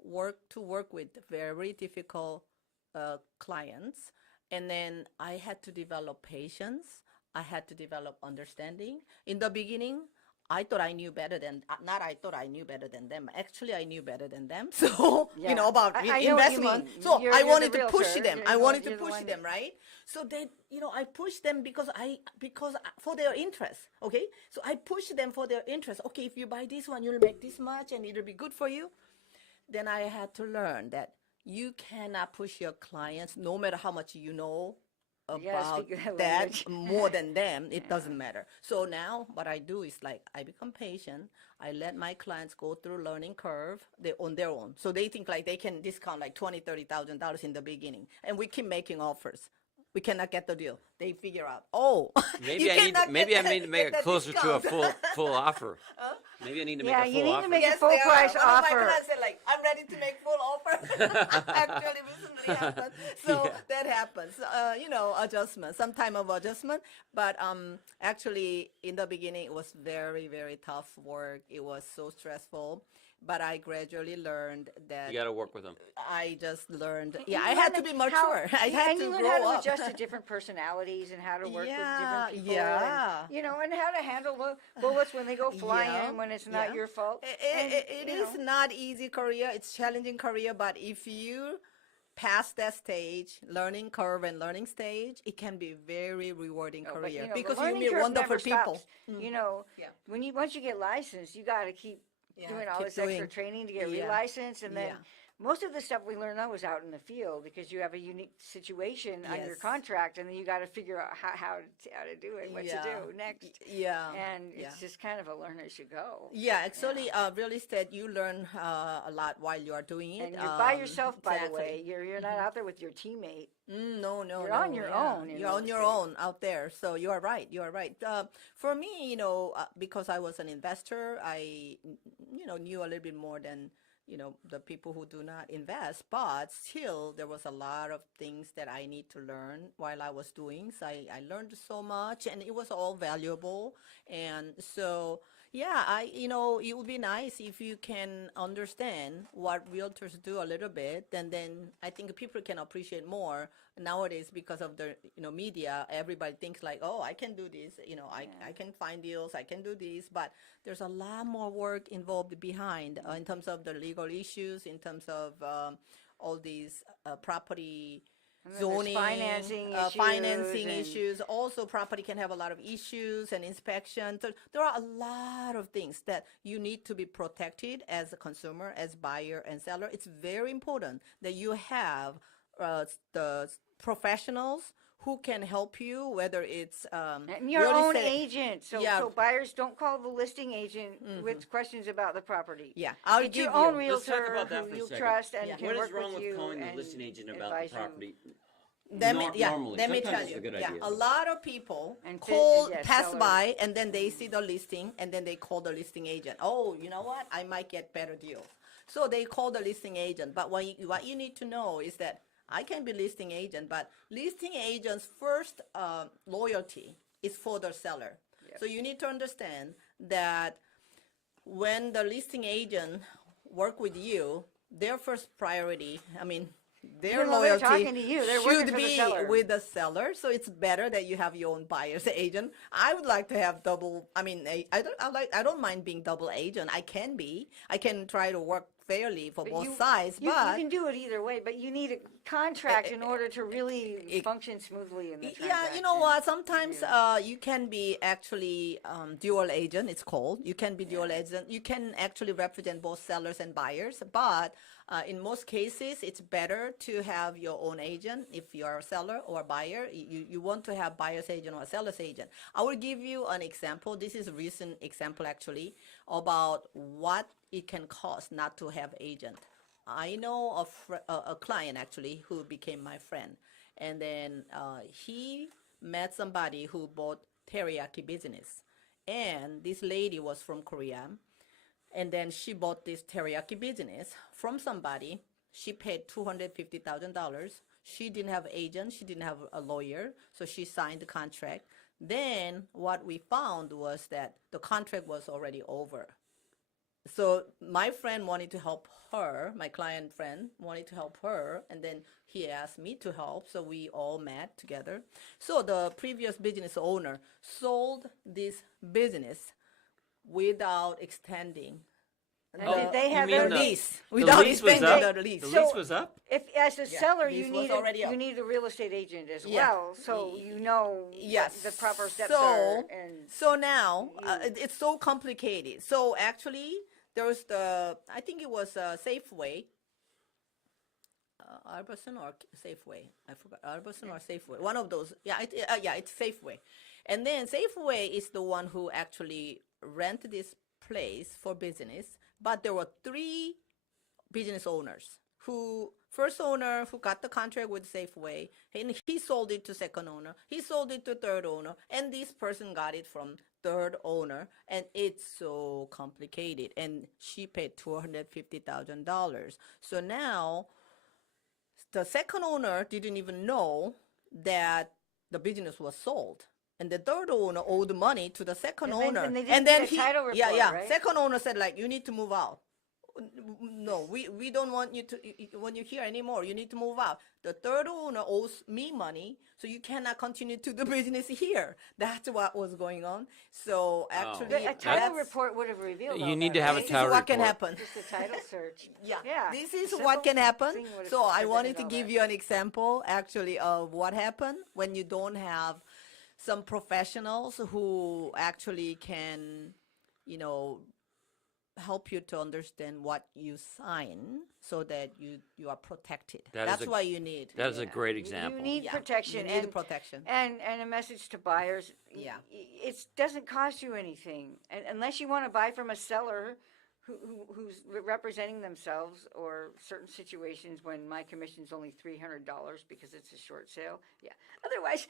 to work with very difficult clients, and then I had to develop patience. I had to develop understanding. In the beginning, I thought I knew better than not. I thought I knew better than them. Actually, I knew better than them. So Yeah. about I know what you investment. mean. So You're I the wanted to push realtor. them. You're I the wanted you're to the push one- them, right? So they, I pushed them because for their interest. Okay, so I pushed them for their interest. Okay, if you buy this one, you'll make this much, and it'll be good for you. Then I had to learn that you cannot push your clients, no matter how much you know You gotta about speak that that language. more than them. It doesn't matter. So now what I do is like I become patient. I let my clients go through learning curve on their own. So they think like they can discount like $20,000-$30,000 in the beginning, and we keep making offers. We cannot get the deal. They figure out, Maybe you I need cannot maybe I get- need to make get it that closer to a discount. full offer. Maybe I need to make Yeah, a you full need to offer. make a full they are. price One of my offer. clients said, like, I'm ready to make full offer. Actually, recently happened. So Yeah. that happens. Adjustment, some time of adjustment. But actually, in the beginning, it was very, very tough work. It was so stressful. But I gradually learned that You got to work with them. I just learned. You Yeah, I had to learn be how- mature. I had and to you learn grow how to up. adjust to different personalities and how to work with Yeah, different people. yeah. And, and how to handle the bullets when they go flying Yeah, when it's not yeah. your fault. And, It you is know, not easy career. It's challenging career, but if you pass that stage, learning curve and learning stage, it can be very rewarding but, career the because you learning meet curve wonderful never people. stops. Yeah. Once you get licensed, you got to keep Yeah, doing all keep this extra doing. training to get Yeah. relicensed, and then Yeah. most of the stuff we learned that was out in the field because you have a unique situation on your Yes. contract, and then you got to figure out how to do it, what Yeah. to do next. Yeah. And yeah. it's just kind of a learn as you go. Yeah, actually, real estate, you learn a lot while you are doing it. And you're by yourself, by the exactly. way. You're not out there with your teammate. No, no, You're no. on your yeah. own in You're real on your estate. own out there. So you are right. You are right. For me, because I was an investor, I, knew a little bit more than, the people who do not invest. But still, there was a lot of things that I need to learn while I was doing. So I learned so much, and it was all valuable. And so, yeah, it would be nice if you can understand what realtors do a little bit, and then I think people can appreciate more nowadays because of the media. Everybody thinks like, oh, I can do this, I can find deals, I can do this, but there's a lot more work involved behind in terms of the legal issues, in terms of all these property And then there's zoning, financing issues and- issues. Also, property can have a lot of issues and inspection. So there are a lot of things that you need to be protected as a consumer, as buyer and seller. It's very important that you have the professionals who can help you, whether it's And your real own estate- agent. So, Yeah. so buyers don't call the listing agent with questions about the property. Yeah, I'll Get your give own you. Let's talk realtor about that who for a you second. trust and Yeah. can What work is wrong with with you calling the and listing agent about advise the you. property? Let me, Normally. let me Sometimes tell it's you. a good Yeah, idea. a lot of people And pass sellers. by and then they see the listing and then they call the listing agent. Oh, you know what? I might get better deal. So they call the listing agent. But what you need to know is that I can be listing agent, but listing agent's first loyalty is for the seller. So you need to understand that when the listing agent work with you, their first priority, their Even though they're loyalty talking to you, they're working should for the be seller. with the seller. So it's better that you have your own buyer's agent. I would like to have double. I don't mind being double agent. I can try to work fairly for both sides. You But can do it either way, but you need a contract in order to really function smoothly in the transaction. yeah, you know what? Sometimes you can be actually dual agent. It's called. You can be dual agent. You can actually represent both sellers and buyers. But in most cases, it's better to have your own agent if you are a seller or a buyer. You want to have buyer's agent or a seller's agent. I will give you an example. This is a recent example actually about what it can cost not to have agent. I know a client actually who became my friend, and then he met somebody who bought teriyaki business. And this lady was from Korea. And then she bought this teriyaki business from somebody. She paid $250,000. She didn't have an agent. She didn't have a lawyer. So she signed the contract. Then what we found was that the contract was already over. So my friend wanted to help her, my client friend wanted to help her, and then he asked me to help, so we all met together. So the previous business owner sold this business without extending And did they have mean their the- lease. The Without lease was extending up? the lease. The So- lease was up? If as a seller lease you was already up. you need a real estate agent as Yeah. well, so you know Yes. what the proper steps so, are. And so now it's so complicated. So actually, there was I think it was Safeway, Arboson or Safeway. I forgot Arboson or Safeway. One of those. Yeah, it's Safeway. And then Safeway is the one who actually rented this place for business. But there were 3 business owners. First owner who got the contract with Safeway, and he sold it to second owner. He sold it to third owner, and this person got it from third owner, and it's so complicated. And she paid $250,000. So now the second owner didn't even know that the business was sold. And the third owner owed money to the second And then- owner. and they didn't get a title report, right? Second owner said, like, you need to move out. No, we don't want you here anymore. You need to move out. The third owner owes me money, so you cannot continue to do business here. That's what was going on. So actually, a title report would have revealed You all need that, to have a right? This is title what can report. happen. Just a title search. Yeah. This is Simple what can happen. thing would have So I wanted prevented to all give that. you an example, actually, of what happened when you don't have some professionals who actually can, help you to understand what you sign so that you are protected. That is That's a- what you need. That is a great You example. need Yeah, protection. you need and, protection. And a message to buyers. Yeah. It doesn't cost you anything, and unless you want to buy from a seller who's representing themselves, or certain situations when my commission's only $300 because it's a short sale. Yeah. Otherwise,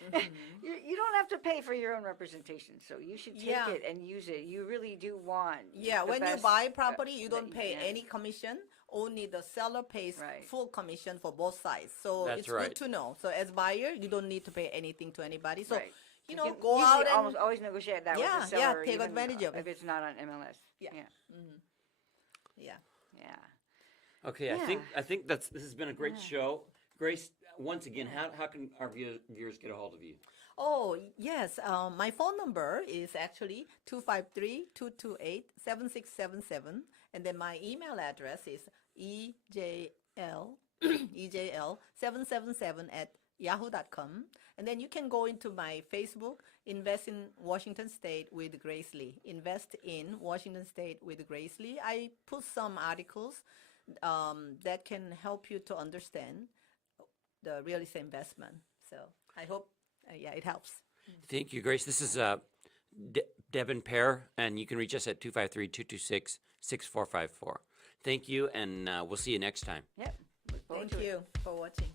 you don't have to pay for your own representation, so you should take Yeah. it and use it. You really do want. Yeah, the when you best, buy property, you that don't pay can. any commission. Only the seller pays Right. full commission for both sides. So That's it's right. good to know. So as buyer, you don't need to pay anything to anybody. So Right. you You know, can go usually out and almost always negotiate that Yeah, with the yeah, seller. take even, advantage of it. if it's not on MLS. Yeah. Yeah. yeah. Yeah. Okay, Yeah. I think this has been a great show. Grace, once again, how can our viewers get a hold of you? Oh, yes. My phone number is actually 253-228-7677. And then my email address is ejl777@yahoo.com. And then you can go into my Facebook, Invest in Washington State with Grace Lee. Invest in Washington State with Grace Lee. I put some articles that can help you to understand the real estate investment. So I hope, it helps. Thank you, Grace. This is Devin Pear, and you can reach us at 253-226-6454. Thank you, and we'll see you next time. Yep. Look forward Thank to it. you for watching.